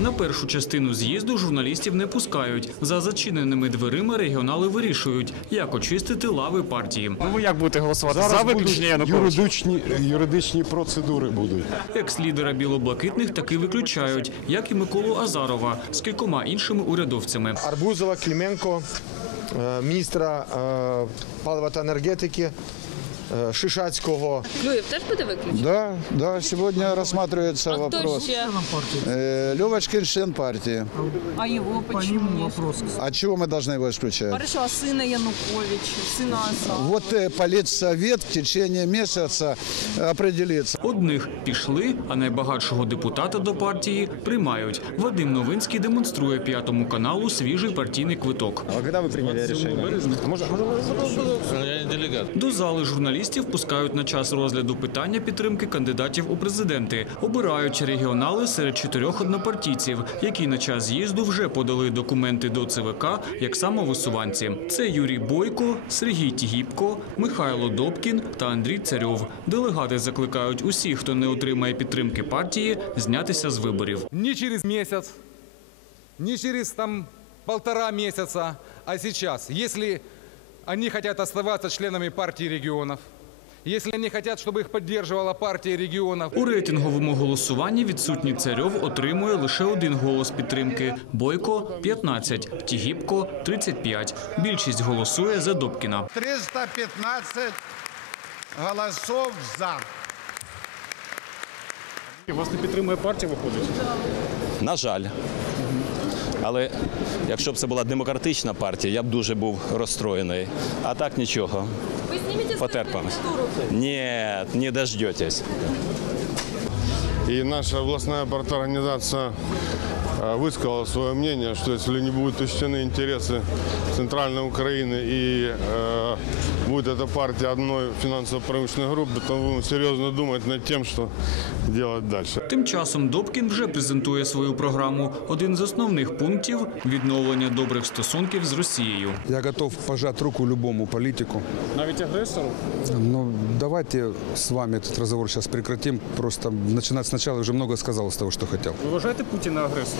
На першу частину з'їзду журналістів не пускають. За зачиненими дверима регіонали вирішують, як очистити лави партії. Ну ви як будете голосувати? Зараз За виключення Януковича? юридичні, юридичні процедури будуть. Екс-лідера білоблакитних таки виключають, як і Миколу Азарова з кількома іншими урядовцями. Арбузова, Клименко, е, міністра е, палива та енергетики, Шишацького. Клюєв теж буде виключено? Да, да, сегодня рассматривается А хто вопрос. ще? Э, Левочкин член партии. А его почему нет? А чего мы должны его исключать? Хорошо, а сына Януковича, сына Азарова? Вот э, политсовет в течение месяца определится. Одних пішли, а найбагатшого депутата до партії приймають. Вадим Новинський демонструє п'ятому каналу свіжий партійний квиток. А коли ви прийняли рішення? Може, До зали журналістів пускають на час розгляду питання підтримки кандидатів у президенти. Обирають регіонали серед чотирьох однопартійців, які на час з'їзду вже подали документи до ЦВК як самовисуванці. Це Юрій Бойко, Сергій Тігіпко, Михайло Добкін та Андрій Царьов. Делегати закликають усіх, хто не отримає підтримки партії, знятися з виборів. не через месяц, не через там полтора месяца, а сейчас. Если они хотят оставаться членами партии регионов, если они хотят, чтобы их поддерживала партия регионов, У рейтинговому голосуванні відсутній Царьов отримує лише один голос підтримки. Бойко 15, Тігіпко 35. Більшість голосує за Добкіна. 315 голосов за. вас не підтримує партія, виходить? На жаль. Але якщо б це була демократична партія, я б дуже був розстроєний. А так нічого. Ви знімете Потерпимось. Ні, не дождетесь. И наша областная парторганизация э, высказала свое мнение, что если не будут учтены интересы Центральной Украины и э, будет эта партия одной финансово-промышленной группы, то будем серьезно думать над тем, что делать дальше. Тим часом Добкін вже презентує свою програму. Один з основних пунктів відновлення добрих стосунків з Росією. Я готов пожать руку любому политику. Навіть агресору? Но давайте с вами этот разговор сейчас прекратим. Просто начинать сначала уже много сказал из того, что хотел. Ви вважаєте Путіна агресором?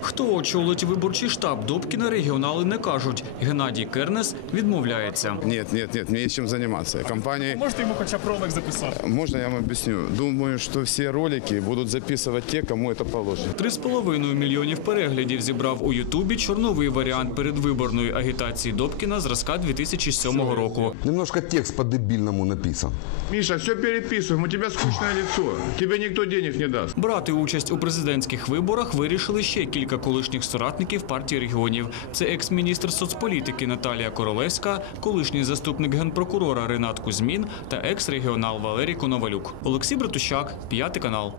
Хто очолить виборчий штаб Добкіна, регіонали не кажуть. Геннадій Кернес відмовляється. Нет, нет, нет, мне есть чем заниматься. Компании, Можете йому хоча б ролик записати? можно я вам объясню? Думаю, что все ролики будут записывать те, кому это положено. Три з половиною мільйонів переглядів зібрав у Ютубі чорновий варіант передвиборної агітації Добкіна зразка 2007 року. Немножко текст по-дебильному написан. Миша, все переписываем, у тебя скучное лицо. Тебе никто денег не даст. Брати участь у президентських виборах вирішили ще колишніх соратників партії регіонів. Це екс-міністр соцполітики Наталія Королевська, колишній заступник генпрокурора Ренат Кузьмін та екс-регіонал Валерій Коновалюк. Олексій Братущак, п'ятий канал.